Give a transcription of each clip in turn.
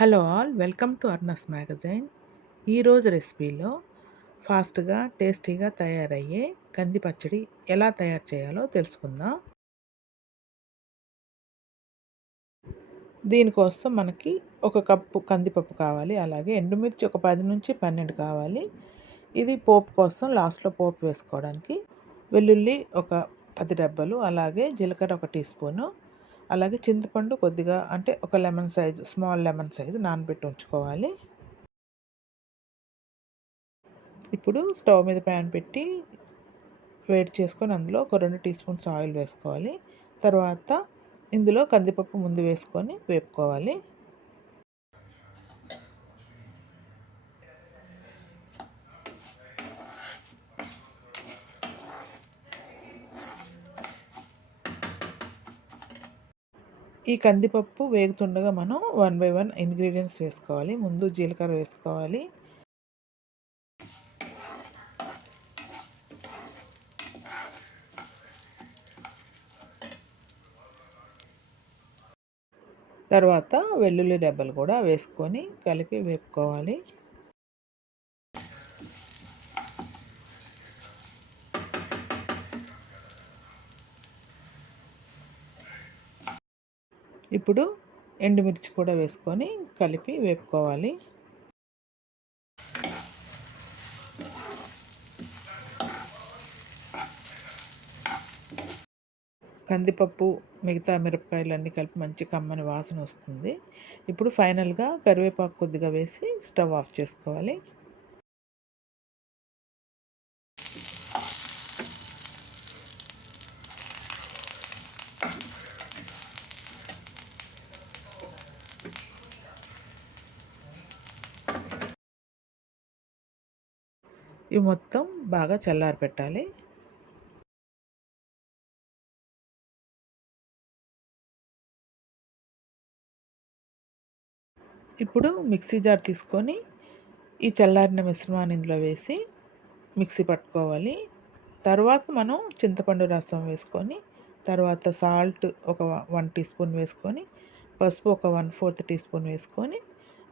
Hello all welcome to అర్నస్ magazine. ఈరోజు రెసిపీలో ఫాస్ట్గా టేస్టీగా తయారయ్యే కంది పచ్చడి ఎలా తయారు చేయాలో తెలుసుకుందాం. దీనికోసం మనకి ఒక కప్పు కందిపప్పు కావాలి అలాగే ఎండుమిర్చి ఒక పది నుంచి పన్నెండు కావాలి. ఇది పోపు కోసం లాస్ట్లో పోపు వేసుకోవడానికి. వెల్లుల్లి ఒక పది డబ్బలు అలాగే జీలకర్ర ఒక టీ స్పూను అలాగే చింతపండు కొద్దిగా అంటే ఒక lemon size small lemon size నానబెట్టి ఉంచుకోవాలి. ఇప్పుడు స్టవ్ మీద ప్యాన్ పెట్టి వేడి చేసుకొని అందులో ఒక రెండు టీ స్పూన్స్ ఆయిల్ వేసుకోవాలి. తర్వాత ఇందులో కందిపప్పు ముందు వేసుకొని వేపుకోవాలి. ఈ కందిపప్పు వేగుతుండగా మనం వన్ బై వన్ ఇంగ్రీడియంట్స్ వేసుకోవాలి. ముందు జీలకర్ర వేసుకోవాలి. తర్వాత వెల్లుల్లి దెబ్బలు కూడా వేసుకొని కలిపి వేపుకోవాలి. ఇప్పుడు ఎండుమిర్చి కూడా వేసుకొని కలిపి వేపుకోవాలి. కందిపప్పు మిగతా మిరపకాయలన్నీ కలిపి మంచి కమ్మని వాసన వస్తుంది. ఇప్పుడు ఫైనల్గా కరివేపాకు కొద్దిగా వేసి స్టవ్ ఆఫ్ చేసుకోవాలి. ఇవి మొత్తం బాగా చల్లారి పెట్టాలి. ఇప్పుడు మిక్సీ జార్ తీసుకొని ఈ చల్లారిన మిశ్రమాన్ని ఇందులో వేసి మిక్సీ పట్టుకోవాలి. తర్వాత మనం చింతపండు రసం వేసుకొని తర్వాత సాల్ట్ ఒక వన్ టీ స్పూన్ వేసుకొని పసుపు ఒక వన్ ఫోర్త్ టీ స్పూన్ వేసుకొని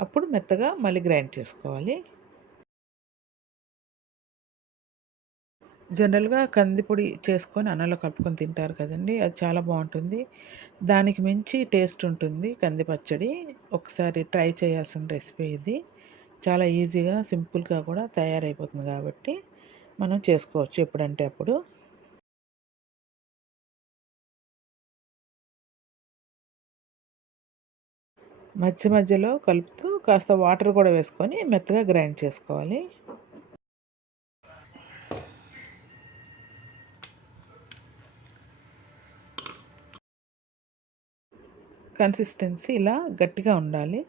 అప్పుడు మెత్తగా మళ్ళీ గ్రైండ్ చేసుకోవాలి. జనరల్గా కందిపొడి చేసుకొని అన్నంలో కలుపుకొని తింటారు కదండి అది చాలా బాగుంటుంది. దానికి మించి టేస్ట్ ఉంటుంది కంది పచ్చడి. ఒకసారి ట్రై చేయాల్సిన రెసిపీ ఇది. చాలా ఈజీగా సింపుల్గా కూడా తయారైపోతుంది కాబట్టి మనం చేసుకోవచ్చు ఎప్పుడంటే అప్పుడు. మధ్య మధ్యలో కలుపుతూ కాస్త వాటర్ కూడా వేసుకొని మెత్తగా గ్రైండ్ చేసుకోవాలి. కన్సిస్టెన్సీ ఇలా గట్టిగా ఉండాలి.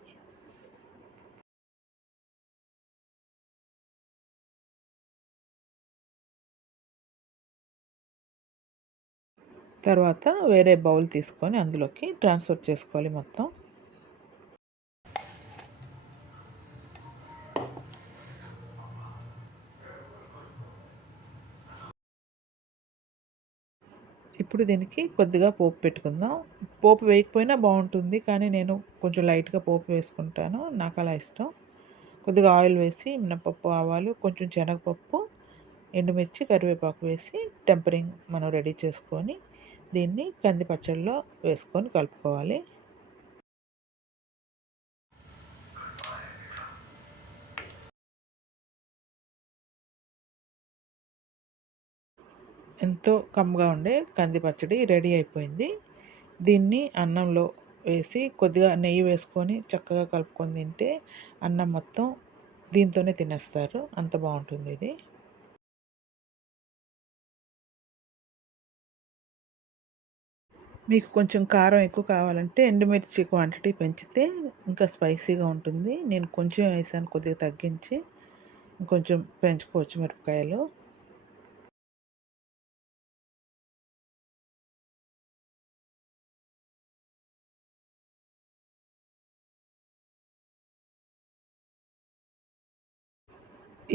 తర్వాత వేరే బౌల్ తీసుకొని అందులోకి ట్రాన్స్ఫర్ చేసుకోవాలి మొత్తం. ఇప్పుడు దీనికి కొద్దిగా పోపు పెట్టుకుందాం. పోపు వేయకపోయినా బాగుంటుంది. కానీ నేను కొంచెం లైట్గా పోపు వేసుకుంటాను. నాకు అలా ఇష్టం. కొద్దిగా ఆయిల్ వేసి మినపప్పు ఆవాలు కొంచెం శనగపప్పు ఎండుమిర్చి కరివేపాకు వేసి టెంపరింగ్ మనం రెడీ చేసుకొని దీన్ని కంది పచ్చడిలో వేసుకొని కలుపుకోవాలి. ఎంతో కమ్మగా ఉండే కంది పచ్చడి రెడీ అయిపోయింది. దీన్ని అన్నంలో వేసి కొద్దిగా నెయ్యి వేసుకొని చక్కగా కలుపుకొని తింటే అన్నం మొత్తం దీంతోనే తినేస్తారు. అంత బాగుంటుంది ఇది. మీకు కొంచెం కారం ఎక్కువ కావాలంటే ఎండుమిర్చి క్వాంటిటీ పెంచితే ఇంకా స్పైసీగా ఉంటుంది. నేను కొంచెం వేసాను కొద్దిగా తగ్గించి ఇంకొంచెం పెంచుకోవచ్చు మిరపకాయలు.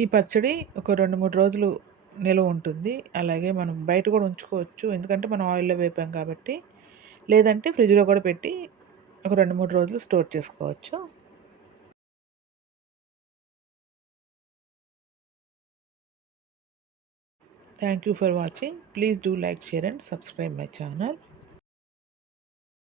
ఈ పచ్చడి ఒక రెండు మూడు రోజులు నిలువ ఉంటుంది. అలాగే మనం బయట కూడా ఉంచుకోవచ్చు. ఎందుకంటే మనం ఆయిల్లో వేపాం కాబట్టి. లేదంటే ఫ్రిడ్జ్లో కూడా పెట్టి ఒక రెండు మూడు రోజులు స్టోర్ చేసుకోవచ్చు. Thank you for watching. Please do like share and subscribe my channel.